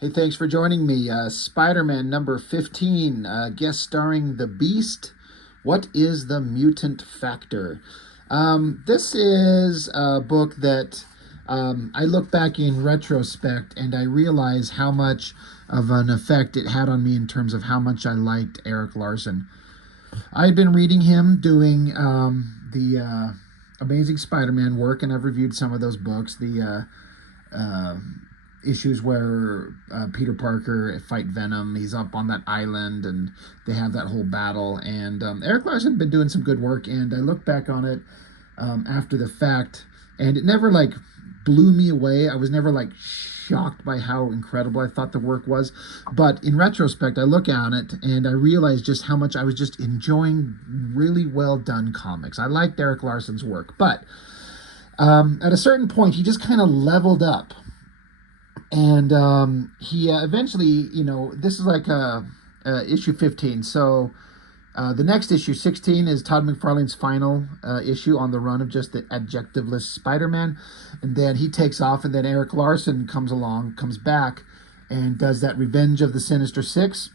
Hey, thanks for joining me. Spider-Man number 15, guest starring The Beast. What is the mutant factor? This is a book that I look back in retrospect and I realize how much of an effect it had on me in terms of how much I liked Erik Larsen. I had been reading him doing the Amazing Spider-Man work, and I've reviewed some of those books. The issues where Peter Parker fight Venom. He's up on that island, and they have that whole battle. And Erik Larsen had been doing some good work, and I look back on it after the fact, and it never like blew me away. I was never like shocked by how incredible I thought the work was. But in retrospect, I look at it and I realize just how much I was just enjoying really well done comics. I liked Erik Larsen's work, but at a certain point, he just kind of leveled up. And he eventually, this is like issue 15. So the next issue, 16, is Todd McFarlane's final issue on the run of just the adjectiveless Spider-Man. And then he takes off, and then Erik Larsen comes back, and does that Revenge of the Sinister Six.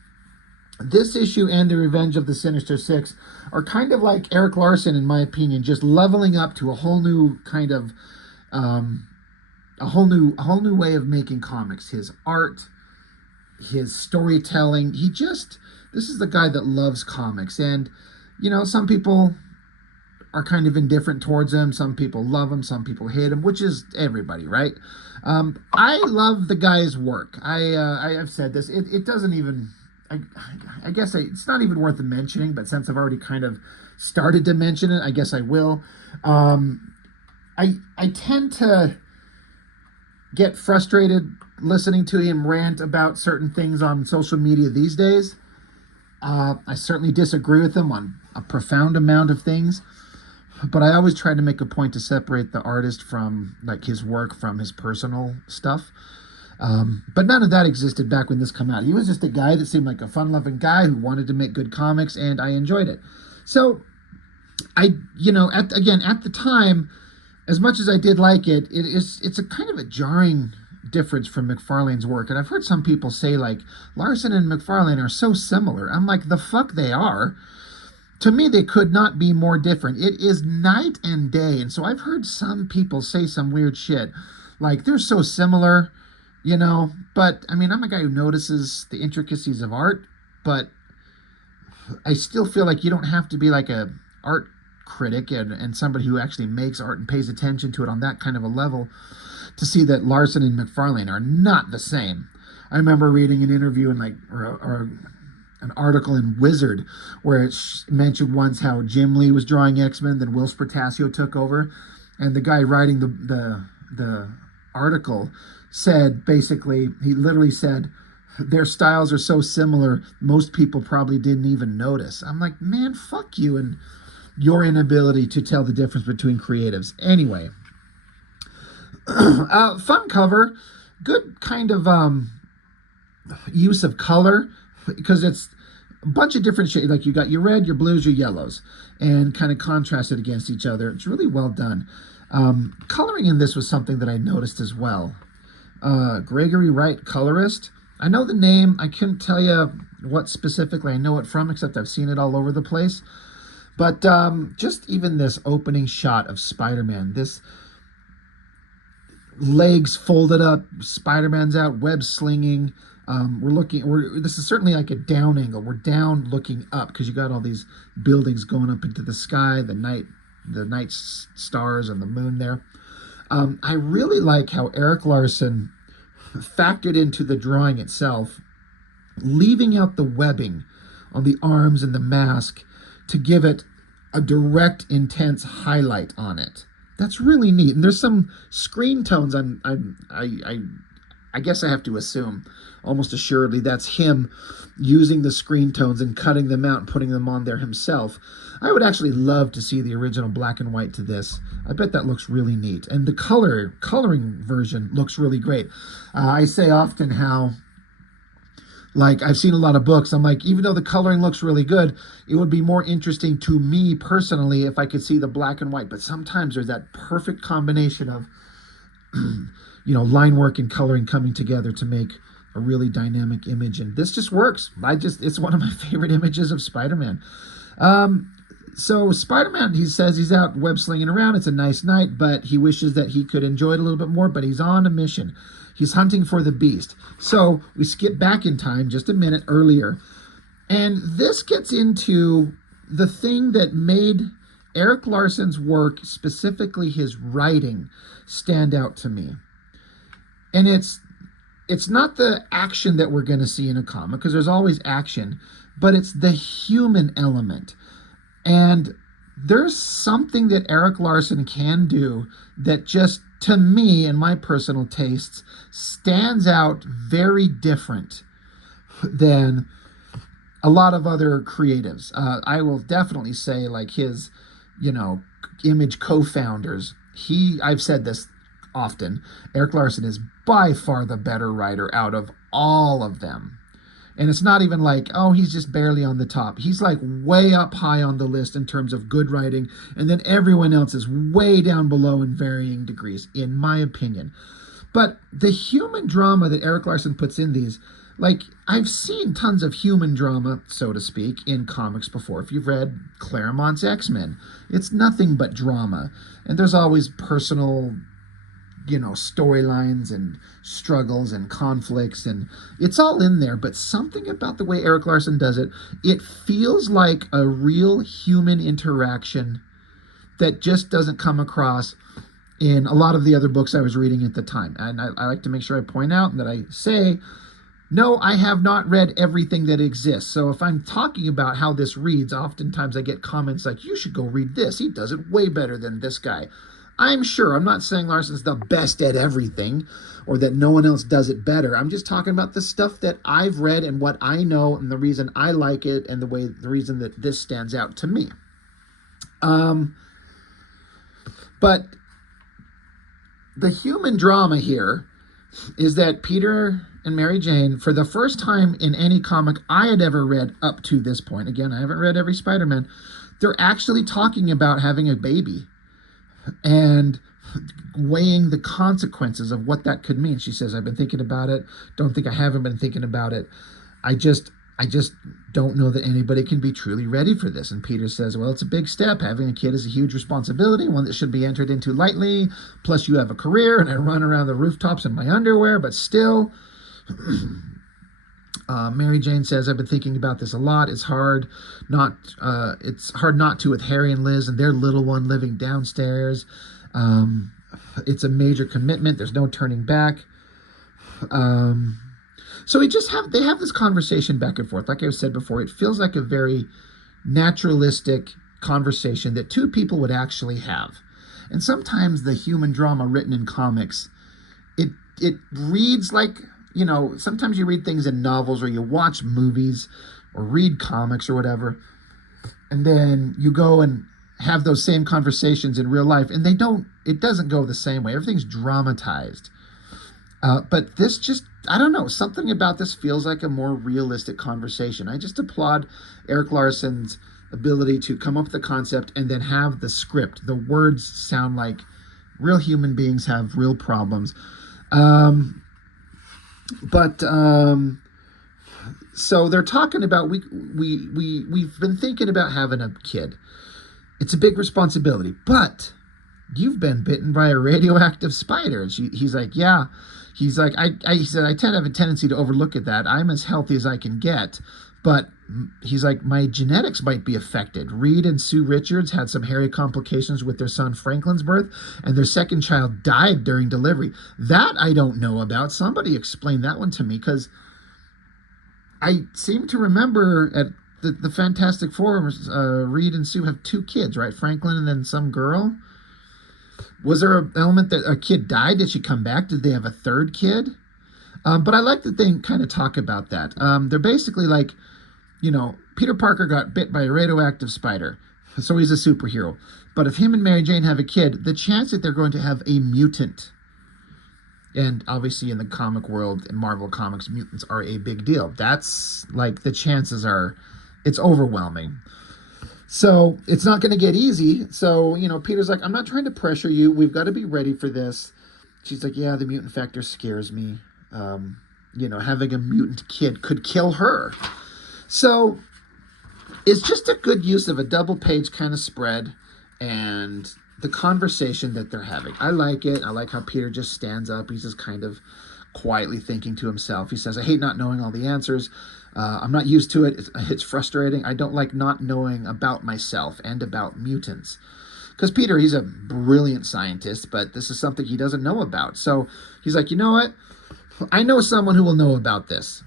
This issue and the Revenge of the Sinister Six are kind of like Erik Larsen, in my opinion, just leveling up to a whole new kind of a whole new way of making comics. His art, his storytelling. This is the guy that loves comics, and some people are kind of indifferent towards him. Some people love him, some people hate him, which is everybody, right? I love the guy's work. I've said this. It doesn't even. I guess it's not even worth mentioning, but since I've already kind of started to mention it, I guess I will. I tend to get frustrated listening to him rant about certain things on social media these days. I certainly disagree with him on a profound amount of things, but I always try to make a point to separate the artist from like his work from his personal stuff. But none of that existed back when this came out. He was just a guy that seemed like a fun-loving guy who wanted to make good comics, and I enjoyed it. So at the time, as much as I did like it, it's a kind of a jarring difference from McFarlane's work. And I've heard some people say like Larsen and McFarlane are so similar. I'm like, the fuck they are. To me, they could not be more different. It is night and day. And so I've heard some people say some weird shit like they're so similar, but I mean, I'm a guy who notices the intricacies of art, but I still feel like you don't have to be like a art critic and somebody who actually makes art and pays attention to it on that kind of a level to see that Larsen and McFarlane are not the same. I remember reading an interview in or an article in Wizard where it mentioned once how Jim Lee was drawing X-Men, then Will Sprotasio took over, and the guy writing the article said, basically, he literally said, their styles are so similar, most people probably didn't even notice. I'm like, man, fuck you and your inability to tell the difference between creatives. Anyway, fun cover, good kind of use of color, because it's a bunch of different shades. Like you got your red, your blues, your yellows, and kind of contrasted against each other. It's really well done. Coloring in this was something that I noticed as well. Gregory Wright, colorist. I know the name. I couldn't tell you what specifically I know it from, except I've seen it all over the place. But just even this opening shot of Spider-Man, this legs folded up, Spider-Man's out, web slinging. This is certainly like a down angle. We're down looking up because you got all these buildings going up into the sky, the night stars and the moon there. I really like how Erik Larsen factored into the drawing itself, leaving out the webbing on the arms and the mask to give it a direct, intense highlight on it. That's really neat. And there's some screen tones. I guess I have to assume, almost assuredly, that's him using the screen tones and cutting them out and putting them on there himself. I would actually love to see the original black and white to this. I bet that looks really neat. And the coloring version looks really great. I say often how, like, I've seen a lot of books. I'm like, even though the coloring looks really good, it would be more interesting to me personally if I could see the black and white. But sometimes there's that perfect combination of, line work and coloring coming together to make a really dynamic image, and this just works. It's one of my favorite images of Spider-Man. Um, so Spider-Man, he says he's out web slinging around. It's a nice night, but he wishes that he could enjoy it a little bit more. But he's on a mission. He's hunting for the Beast. So we skip back in time just a minute earlier, and this gets into the thing that made Erik Larsen's work, specifically his writing, stand out to me. And it's not the action that we're going to see in a comic, because there's always action, but it's the human element. And there's something that Erik Larsen can do that just, to me and my personal tastes, stands out very different than a lot of other creatives. I will definitely say, like, his, Image co-founders. I've said this often, Erik Larsen is by far the better writer out of all of them. And it's not even like, oh, he's just barely on the top. He's like way up high on the list in terms of good writing. And then everyone else is way down below in varying degrees, in my opinion. But the human drama that Erik Larsen puts in these, like, I've seen tons of human drama, so to speak, in comics before. If you've read Claremont's X-Men, it's nothing but drama. And there's always personal, storylines and struggles and conflicts, and it's all in there. But something about the way Erik Larsen does it, it feels like a real human interaction that just doesn't come across in a lot of the other books I was reading at the time. And I like to make sure I point out that I say, no, I have not read everything that exists. So if I'm talking about how this reads, oftentimes I get comments like, you should go read this. He does it way better than this guy. I'm sure. I'm not saying Larsen's the best at everything or that no one else does it better. I'm just talking about the stuff that I've read and what I know and the reason I like it and the reason that this stands out to me. But the human drama here is that Peter and Mary Jane, for the first time in any comic I had ever read up to this point, again, I haven't read every Spider-Man, they're actually talking about having a baby and weighing the consequences of what that could mean. She says, I've been thinking about it. Don't think I haven't been thinking about it. I just don't know that anybody can be truly ready for this. And Peter says, well, it's a big step. Having a kid is a huge responsibility, one that should be entered into lightly. Plus you have a career and I run around the rooftops in my underwear, but still. Mary Jane says, I've been thinking about this a lot. It's hard not to with Harry and Liz and their little one living downstairs. It's a major commitment. There's no turning back. So they have this conversation back and forth. Like I said before, it feels like a very naturalistic conversation that two people would actually have. And sometimes the human drama written in comics, it reads like, sometimes you read things in novels or you watch movies or read comics or whatever, and then you go and have those same conversations in real life, and it doesn't go the same way. Everything's dramatized. But this just, I don't know, something about this feels like a more realistic conversation. I just applaud Erik Larsen's ability to come up with the concept and then have the script. The words sound like real human beings have real problems. So they're talking about, we've been thinking about having a kid. It's a big responsibility, but you've been bitten by a radioactive spider. And he's like, yeah. He's like, he said, I tend to have a tendency to overlook at that. I'm as healthy as I can get, but he's like, my genetics might be affected. Reed and Sue Richards had some hairy complications with their son Franklin's birth, and their second child died during delivery. That I don't know about. Somebody explain that one to me, because I seem to remember at the Fantastic Four, Reed and Sue have two kids, right? Franklin and then some girl. Was there an element that a kid died? Did she come back? Did they have a third kid? But I like that they kind of talk about that. They're basically like, Peter Parker got bit by a radioactive spider, so he's a superhero. But if him and Mary Jane have a kid, the chance that they're going to have a mutant, and obviously in the comic world, in Marvel Comics, mutants are a big deal. That's like, the chances are, it's overwhelming. So it's not going to get easy. So, Peter's like, I'm not trying to pressure you. We've got to be ready for this. She's like, yeah, the mutant factor scares me. having a mutant kid could kill her. So it's just a good use of a double page kind of spread and the conversation that they're having. I like it. I like how Peter just stands up. He's just kind of quietly thinking to himself. He says, I hate not knowing all the answers. I'm not used to it. It's frustrating. I don't like not knowing about myself and about mutants. Because Peter, he's a brilliant scientist, but this is something he doesn't know about. So he's like, you know what? I know someone who will know about this.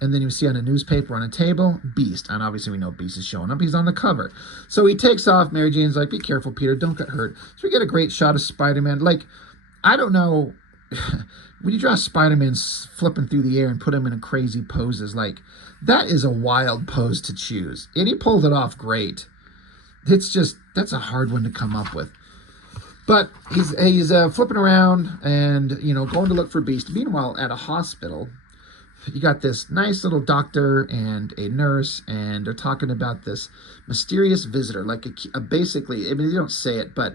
And then you see on a newspaper on a table, Beast. And obviously we know Beast is showing up. He's on the cover. So he takes off. Mary Jane's like, be careful, Peter. Don't get hurt. So we get a great shot of Spider-Man. Like, I don't know. When you draw Spider-Man flipping through the air and put him in crazy poses, like, that is a wild pose to choose. And he pulled it off great. It's just, that's a hard one to come up with. But he's flipping around and, going to look for Beast. Meanwhile, at a hospital, you got this nice little doctor and a nurse, and they're talking about this mysterious visitor. Like, basically, I mean, they don't say it, but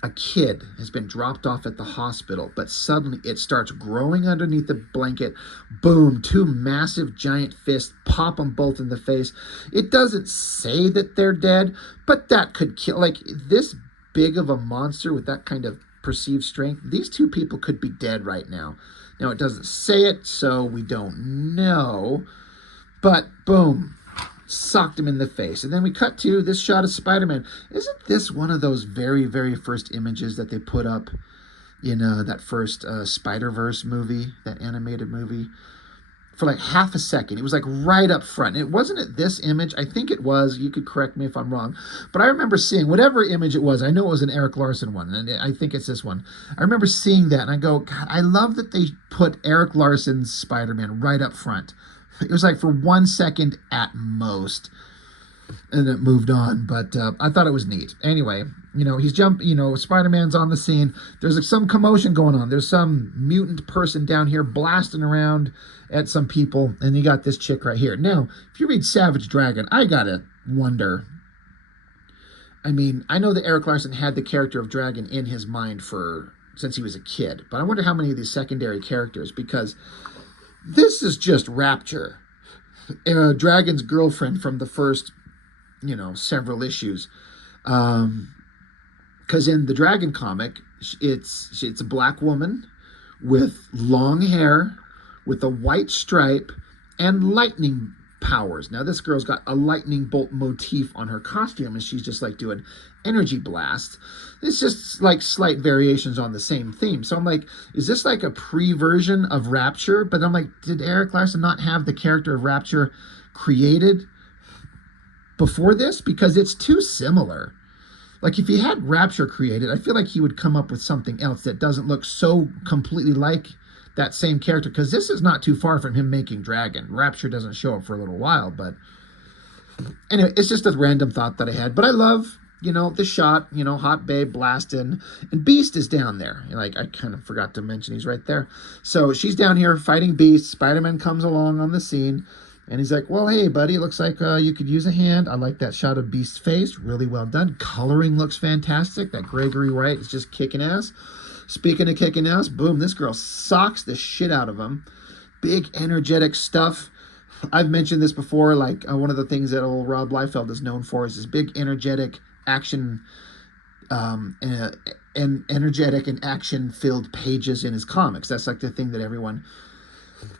a kid has been dropped off at the hospital, but suddenly it starts growing underneath the blanket. Boom, two massive giant fists pop them both in the face. It doesn't say that they're dead, but that could kill. Like, this big of a monster with that kind of perceived strength, these two people could be dead right now. Now, it doesn't say it, so we don't know, but boom, socked him in the face. And then we cut to this shot of Spider-Man. Isn't this one of those very, very first images that they put up in that first Spider-Verse movie, that animated movie? For like half a second. It was like right up front. It wasn't it this image. I think it was. You could correct me if I'm wrong. But I remember seeing whatever image it was. I know it was an Erik Larsen one, and I think it's this one. I remember seeing that, and I go, God, I love that they put Erik Larsen's Spider-Man right up front. It was like for 1 second at most, and it moved on. But I thought it was neat. Anyway, he's Spider-Man's on the scene. There's like some commotion going on. There's some mutant person down here blasting around at some people, and you got this chick right here. Now, if you read Savage Dragon, I gotta wonder. I mean, I know that Erik Larsen had the character of Dragon in his mind since he was a kid, but I wonder how many of these secondary characters, because this is just Rapture, Dragon's girlfriend from the first, several issues. Because in the Dragon comic, it's a black woman with long hair, with a white stripe, and lightning powers. Now, this girl's got a lightning bolt motif on her costume, and she's just like doing energy blasts. It's just like slight variations on the same theme. So I'm like, is this like a pre-version of Rapture? But I'm like, did Erik Larsen not have the character of Rapture created before this? Because it's too similar. Like, if he had Rapture created, I feel like he would come up with something else that doesn't look so completely like that same character, because this is not too far from him making Dragon. Rapture doesn't show up for a little while, but anyway, it's just a random thought that I had. But I love, the shot, hot babe blasting, and Beast is down there. Like, I kind of forgot to mention he's right there. So she's down here fighting Beast. Spider-Man comes along on the scene, and he's like, well, hey, buddy, it looks like you could use a hand. I like that shot of Beast's face. Really well done. Coloring looks fantastic. That Gregory Wright is just kicking ass. Speaking of kicking ass, boom, this girl socks the shit out of him. Big, energetic stuff. I've mentioned this before, like one of the things that old Rob Liefeld is known for is his big, energetic action, and energetic and action-filled pages in his comics. That's like the thing that everyone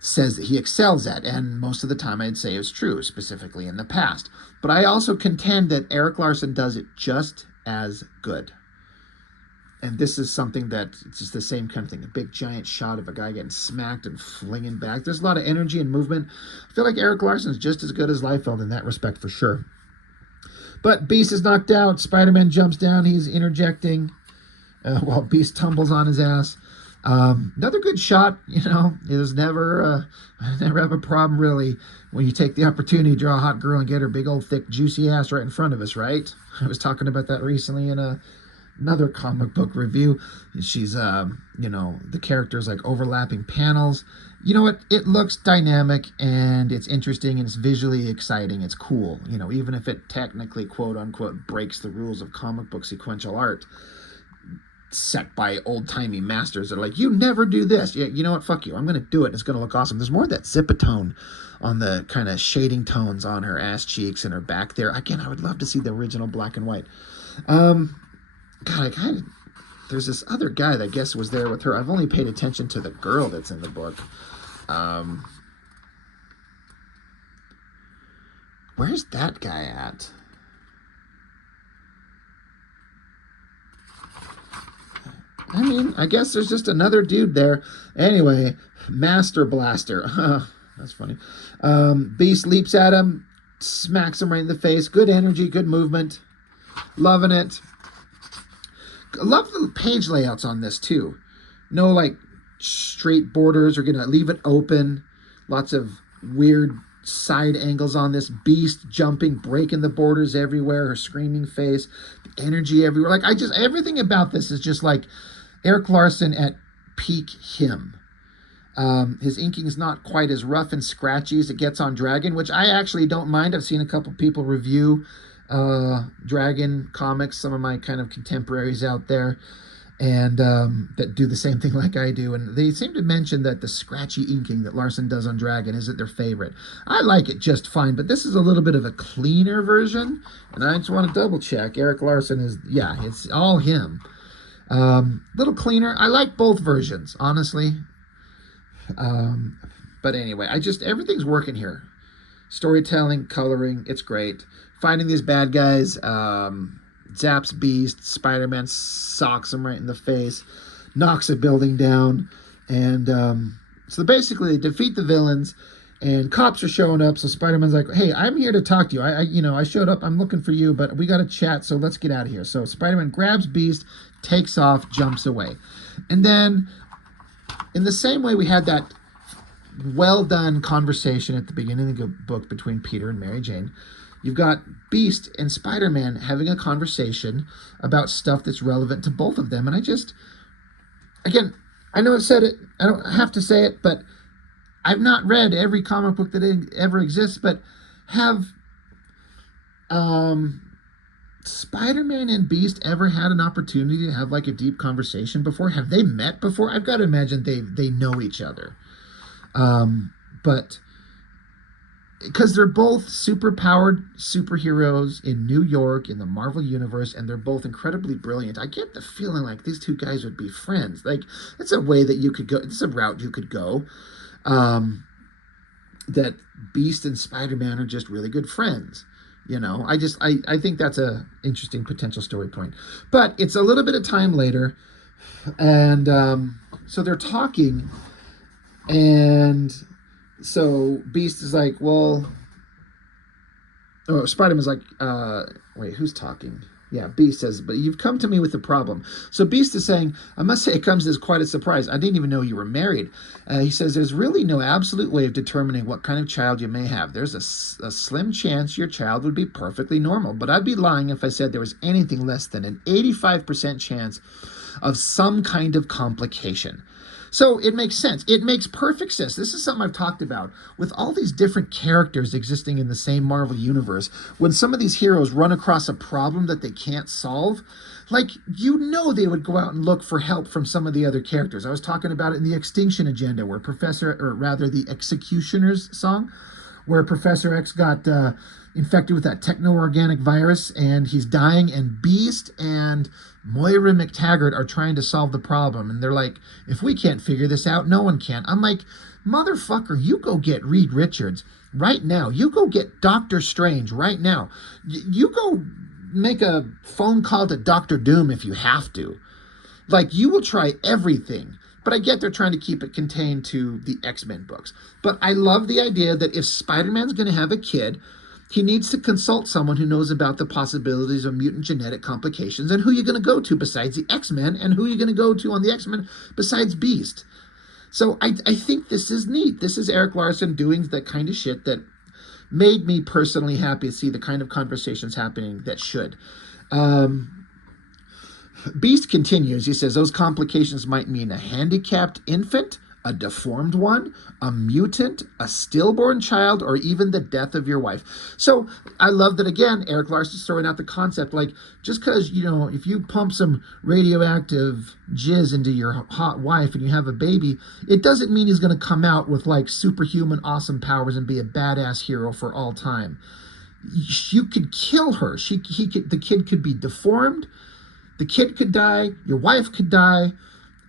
says that he excels at, and most of the time I'd say it's true, specifically in the past. But I also contend that Erik Larsen does it just as good. And this is something that it's just the same kind of thing. A big giant shot of a guy getting smacked and flinging back. There's a lot of energy and movement. I feel like Erik Larsen is just as good as Liefeld in that respect for sure. But Beast is knocked out. Spider-Man jumps down. He's interjecting while Beast tumbles on his ass. Another good shot, is never have a problem really when you take the opportunity to draw a hot girl and get her big old thick juicy ass right in front of us, right? I was talking about that recently in another comic book review. She's, the characters like overlapping panels. You know what? It looks dynamic and it's interesting and it's visually exciting. It's cool, even if it technically, quote unquote, breaks the rules of comic book sequential art. set by old-timey masters. They're like, you never do this. Yeah, you know what? Fuck you. I'm going to do it. It's going to look awesome. There's more of that zipatone on the kind of shading tones on her ass cheeks and her back there. Again, I would love to see the original black and white. God, I kind of... There's this other guy that I guess was there with her. I've only paid attention to the girl that's in the book. Where's that guy at? I mean, I guess there's just another dude there. Anyway, Master Blaster. That's funny. Beast leaps at him, smacks him right in the face. Good energy, good movement. Loving it. I love the page layouts on this too. No like straight borders. We're gonna leave it open. Lots of weird side angles on this. Beast jumping, breaking the borders everywhere. Her screaming face, the energy everywhere. Like everything about this is just like Erik Larsen at peak him. His inking is not quite as rough and scratchy as it gets on Dragon, which I actually don't mind. I've seen a couple people review Dragon comics, some of my kind of contemporaries out there, and that do the same thing like I do, and they seem to mention that the scratchy inking that Larsen does on Dragon isn't their favorite. I like it just fine, but this is a little bit of a cleaner version, and I just want to double check. Erik Larsen is, yeah, it's all him. Little cleaner. I like both versions, honestly. But anyway, everything's working here. Storytelling, coloring, it's great. Finding these bad guys, zaps Beast, Spider-Man socks him right in the face, knocks a building down, and so basically they defeat the villains, and cops are showing up, so Spider-Man's like, hey, I'm here to talk to you. I showed up, I'm looking for you, but we got to chat, so let's get out of here. So Spider-Man grabs Beast, takes off, jumps away. And then, in the same way we had that well-done conversation at the beginning of the book between Peter and Mary Jane, you've got Beast and Spider-Man having a conversation about stuff that's relevant to both of them. And again, I know I've said it, I don't have to say it, but I've not read every comic book that ever exists, but have Spider-Man and Beast ever had an opportunity to have like a deep conversation before? Have they met before? I've got to imagine they know each other. But because they're both super-powered superheroes in New York, in the Marvel Universe, and they're both incredibly brilliant, I get the feeling like these two guys would be friends. Like, it's a way that you could go, it's a route you could go, that Beast and Spider-Man are just really good friends. You know, I think that's a interesting potential story point. But it's a little bit of time later, and so they're talking, and so Beast is like, well, oh, Spider-Man's like, wait, who's talking? Yeah, Beast says, but you've come to me with a problem. So Beast is saying, I must say it comes as quite a surprise. I didn't even know you were married. He says, there's really no absolute way of determining what kind of child you may have. There's a slim chance your child would be perfectly normal, but I'd be lying if I said there was anything less than an 85% chance of some kind of complication. So it makes sense. It makes perfect sense. This is something I've talked about. With all these different characters existing in the same Marvel universe, when some of these heroes run across a problem that they can't solve, like, you know, they would go out and look for help from some of the other characters. I was talking about it in the Extinction Agenda, where the Executioner's song, where Professor X got infected with that techno-organic virus, and he's dying, and Beast and Moira McTaggart are trying to solve the problem, and they're like, if we can't figure this out, no one can. I'm like, motherfucker, you go get Reed Richards right now. You go get Doctor Strange right now. You go make a phone call to Doctor Doom if you have to. Like, you will try everything. But I get they're trying to keep it contained to the X-Men books. But I love the idea that if Spider-Man's going to have a kid, he needs to consult someone who knows about the possibilities of mutant genetic complications, and who you're going to go to besides the X-Men, and who you're going to go to on the X-Men besides Beast. So I think this is neat. This is Erik Larsen doing the kind of shit that made me personally happy to see the kind of conversations happening that should. Beast continues. He says, those complications might mean a handicapped infant, a deformed one, a mutant, a stillborn child, or even the death of your wife. So I love that again, Erik Larsen's throwing out the concept like just because, if you pump some radioactive jizz into your hot wife and you have a baby, it doesn't mean he's going to come out with like superhuman awesome powers and be a badass hero for all time. You could kill her. The kid could be deformed. The kid could die. Your wife could die.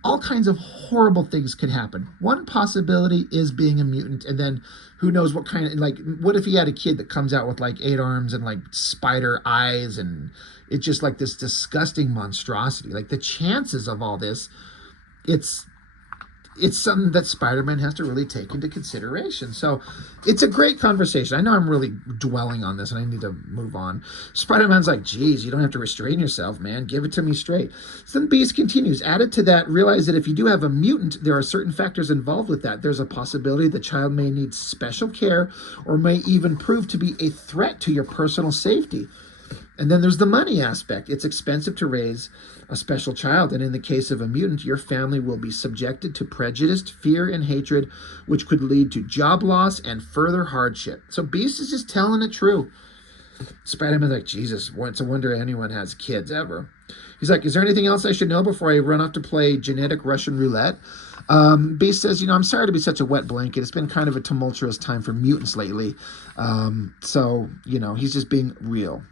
All kinds of horrible things could happen. One possibility is being a mutant, and then who knows what kind of, like, what if he had a kid that comes out with like 8 arms and like spider eyes, and it's just like this disgusting monstrosity. Like the chances of all this, it's something that Spider-Man has to really take into consideration. So it's a great conversation. I know I'm really dwelling on this and I need to move on. Spider-Man's like, geez, you don't have to restrain yourself, man. Give it to me straight. So then Beast continues. Added to that, realize that if you do have a mutant, there are certain factors involved with that. There's a possibility the child may need special care or may even prove to be a threat to your personal safety. And then there's the money aspect. It's expensive to raise a special child, and in the case of a mutant, your family will be subjected to prejudice, fear, and hatred, which could lead to job loss and further hardship. So Beast is just telling it true. Spider-Man's like, Jesus, it's a wonder anyone has kids ever. He's like, is there anything else I should know before I run off to play genetic Russian roulette? Beast says, I'm sorry to be such a wet blanket. It's been kind of a tumultuous time for mutants lately. So, he's just being real.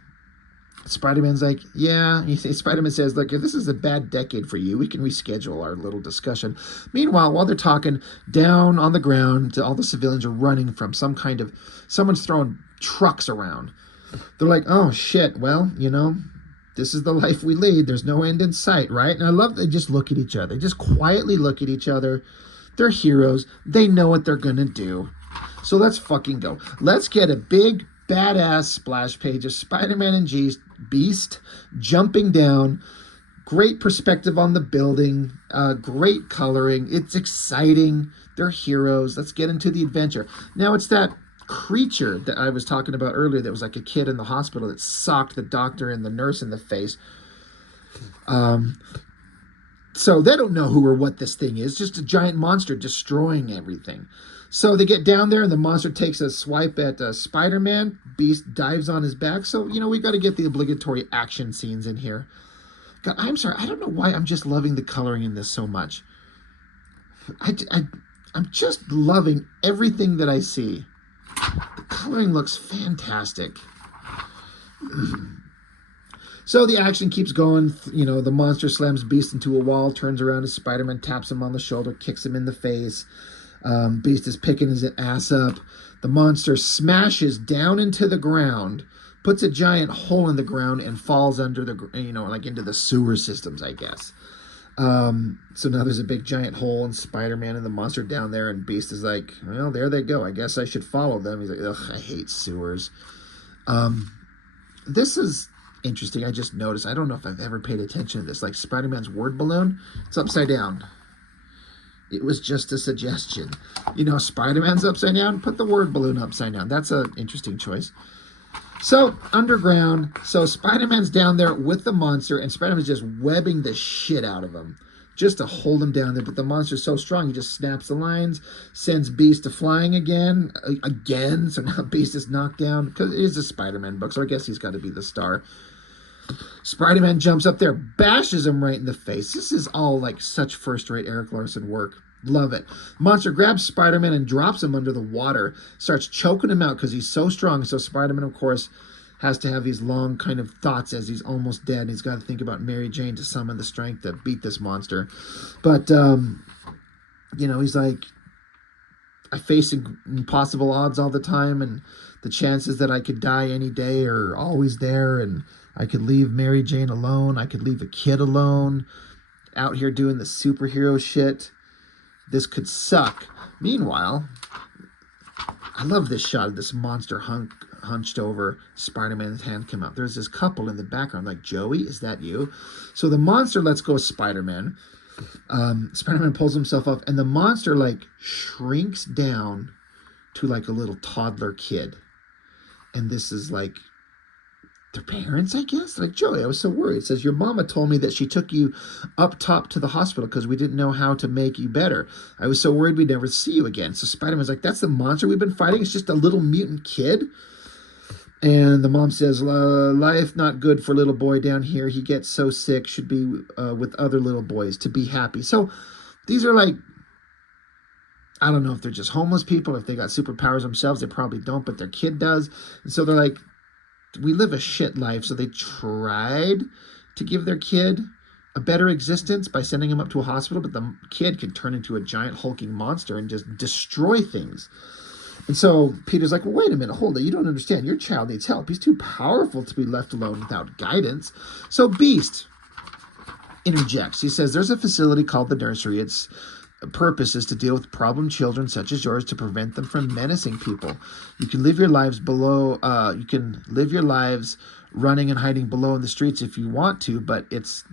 Spider-Man's like, yeah. Spider-Man says, look, if this is a bad decade for you, we can reschedule our little discussion. Meanwhile, while they're talking, down on the ground, all the civilians are running from someone's throwing trucks around. They're like, oh, shit, well, this is the life we lead. There's no end in sight, right? And I love they just look at each other. They just quietly look at each other. They're heroes. They know what they're going to do. So let's fucking go. Let's get a big, badass splash page of Spider-Man and Beast jumping down. Great perspective on the building. Great coloring. It's exciting. They're heroes. Let's get into the adventure. Now it's that creature that I was talking about earlier that was like a kid in the hospital that socked the doctor and the nurse in the face. So they don't know who or what this thing is. Just a giant monster destroying everything. So they get down there and the monster takes a swipe at Spider-Man. Beast dives on his back. So, we got to get the obligatory action scenes in here. God, I'm sorry. I don't know why I'm just loving the coloring in this so much. I'm just loving everything that I see. The coloring looks fantastic. So the action keeps going. The monster slams Beast into a wall, turns around as Spider-Man taps him on the shoulder, kicks him in the face. Beast is picking his ass up. The monster smashes down into the ground, puts a giant hole in the ground, and falls under like into the sewer systems, I guess. So now there's a big giant hole, and Spider-Man and the monster down there, and Beast is like, well, there they go. I guess I should follow them. He's like, ugh, I hate sewers. This is interesting. I just noticed. I don't know if I've ever paid attention to this. Like Spider-Man's word balloon, it's upside down. It was just a suggestion. Spider-Man's upside down, put the word balloon upside down. That's an interesting choice. So, underground. So, Spider-Man's down there with the monster, and Spider-Man's just webbing the shit out of him just to hold him down there. But the monster's so strong, he just snaps the lines, sends Beast to flying again. So now Beast is knocked down. Because it is a Spider-Man book, so I guess he's got to be the star. Spider-Man jumps up there, bashes him right in the face. This is all like such first-rate Erik Larsen work. Love it. Monster grabs Spider-Man and drops him under the water, starts choking him out because he's so strong. So Spider-Man, of course, has to have these long kind of thoughts as he's almost dead. And he's got to think about Mary Jane to summon the strength to beat this monster. But, he's like, I face impossible odds all the time, and the chances that I could die any day are always there, and I could leave Mary Jane alone. I could leave a kid alone out here doing the superhero shit. This could suck. Meanwhile, I love this shot of this monster hunched over Spider-Man's hand come out. There's this couple in the background like, Joey, is that you? So the monster lets go of Spider-Man. Spider-Man pulls himself up, and the monster like shrinks down to like a little toddler kid. And this is like their parents, I guess. Like, Joey, I was so worried. It says, your mama told me that she took you up top to the hospital because we didn't know how to make you better. I was so worried we'd never see you again. So Spider-Man's like, that's the monster we've been fighting? It's just a little mutant kid? And the mom says, life not good for little boy down here. He gets so sick, should be with other little boys to be happy. So these are like, I don't know if they're just homeless people, if they got superpowers themselves. They probably don't, but their kid does. And so they're like, we live a shit life. So they tried to give their kid a better existence by sending him up to a hospital, but the kid could turn into a giant hulking monster and just destroy things. And so Peter's like, well, wait a minute, hold it. You don't understand. Your child needs help. He's too powerful to be left alone without guidance. So Beast interjects. He says, there's a facility called the nursery. Its purpose is to deal with problem children such as yours to prevent them from menacing people. You can live your lives below. You can live your lives running and hiding below in the streets if you want to, but it's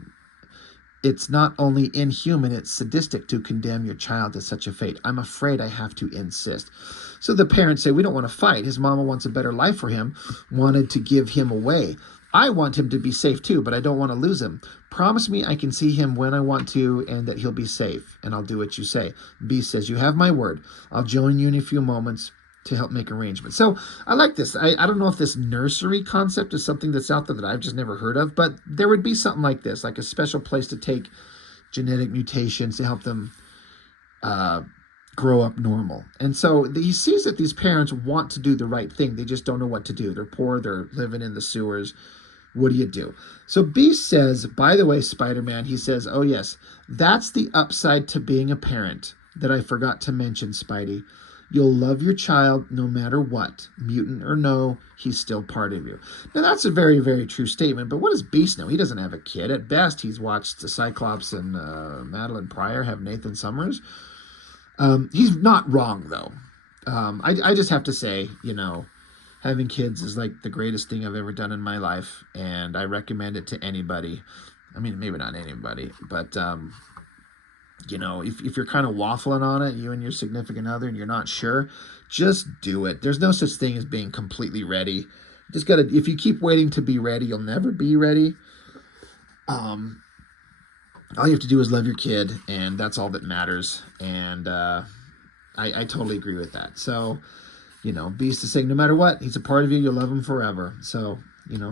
not only inhuman, it's sadistic to condemn your child to such a fate. I'm afraid I have to insist. So the parents say, we don't want to fight. His mama wants a better life for him, wanted to give him away. I want him to be safe too, but I don't want to lose him. Promise me I can see him when I want to and that he'll be safe, and I'll do what you say. Beast says, you have my word. I'll join you in a few moments to help make arrangements. So I like this. I don't know if this nursery concept is something that's out there that I've just never heard of, but there would be something like this, like a special place to take genetic mutations to help them grow up normal. And so he sees that these parents want to do the right thing. They just don't know what to do. They're poor. They're living in the sewers. What do you do? So Beast says, by the way, Spider-Man, he says, oh yes, that's the upside to being a parent that I forgot to mention, Spidey. You'll love your child no matter what, mutant or no, he's still part of you. Now that's a very, very true statement, but what does Beast know? He doesn't have a kid. At best, he's watched the Cyclops and Madeline Pryor have Nathan Summers. He's not wrong, though. I just have to say, having kids is like the greatest thing I've ever done in my life, and I recommend it to anybody. I mean, maybe not anybody, but if you're kind of waffling on it, you and your significant other, and you're not sure, just do it. There's no such thing as being completely ready. Just gotta. If you keep waiting to be ready, you'll never be ready. All you have to do is love your kid, and that's all that matters. And I totally agree with that. So, Beast is saying no matter what, he's a part of you. You'll love him forever. So,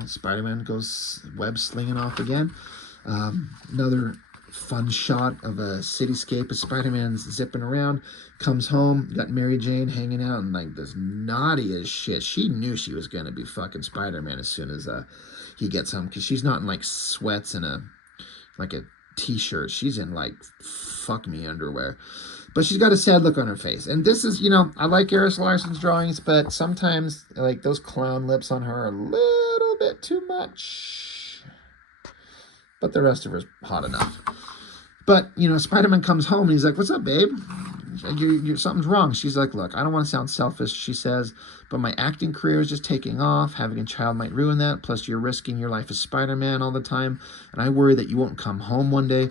Spider-Man goes web slinging off again. Another fun shot of a cityscape of Spider-Man's zipping around, comes home, got Mary Jane hanging out, and like this naughty as shit. She knew she was going to be fucking Spider-Man as soon as he gets home, because she's not in like sweats and a t-shirt. She's in like fuck me underwear, but she's got a sad look on her face. And this is, I like Erik Larsen's drawings, but sometimes like those clown lips on her are a little bit too much, but the rest of her's hot enough. But Spider-Man comes home and he's like, what's up, babe? You're something's wrong. She's like, look, I don't want to sound selfish, she says, but my acting career is just taking off. Having a child might ruin that. Plus, you're risking your life as Spider-Man all the time, and I worry that you won't come home one day.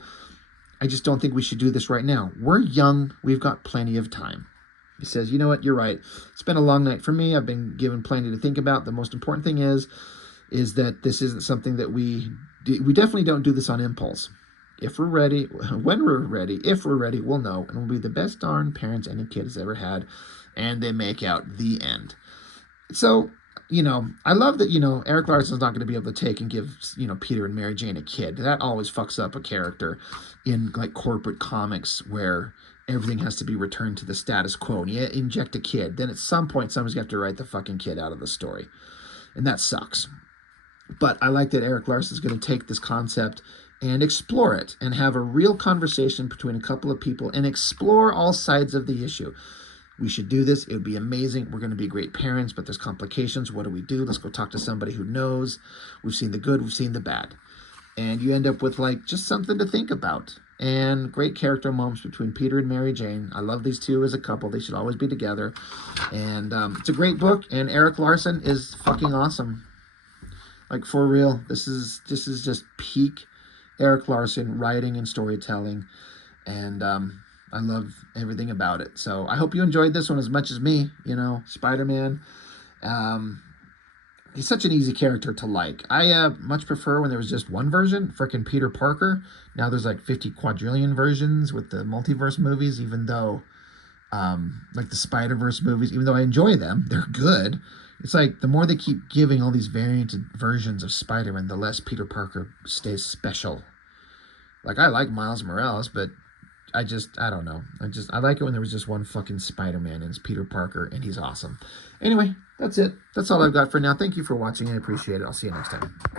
I just don't think we should do this right now. We're young. We've got plenty of time. He says, you know what? You're right. It's been a long night for me. I've been given plenty to think about. The most important thing is that this isn't something that we definitely don't do this on impulse. If we're ready, when we're ready, if we're ready, we'll know, and we'll be the best darn parents any kid has ever had. And they make out the end. So, I love that, Erik Larsen's not going to be able to take and give, Peter and Mary Jane a kid. That always fucks up a character in like corporate comics where everything has to be returned to the status quo. And you inject a kid, then at some point, someone's got to write the fucking kid out of the story. And that sucks. But I like that Erik Larsen's going to take this concept and explore it and have a real conversation between a couple of people and explore all sides of the issue. We should do this. It would be amazing. We're going to be great parents, but there's complications. What do we do? Let's go talk to somebody who knows. We've seen the good. We've seen the bad. And you end up with like just something to think about. And great character moments between Peter and Mary Jane. I love these two as a couple. They should always be together. And it's a great book. And Erik Larsen is fucking awesome. Like, for real. This is just peak Erik Larsen writing and storytelling. And I love everything about it. So I hope you enjoyed this one as much as me. Spider-Man. he's such an easy character to like. I much prefer when there was just one version, frickin' Peter Parker. Now there's like 50 quadrillion versions with the multiverse movies, even though like the Spider-Verse movies, even though I enjoy them, they're good. It's like the more they keep giving all these varianted versions of Spider-Man, the less Peter Parker stays special. Like I like Miles Morales, but I don't know. I like it when there was just one fucking Spider-Man and it's Peter Parker and he's awesome. Anyway, that's it. That's all I've got for now. Thank you for watching. I appreciate it. I'll see you next time.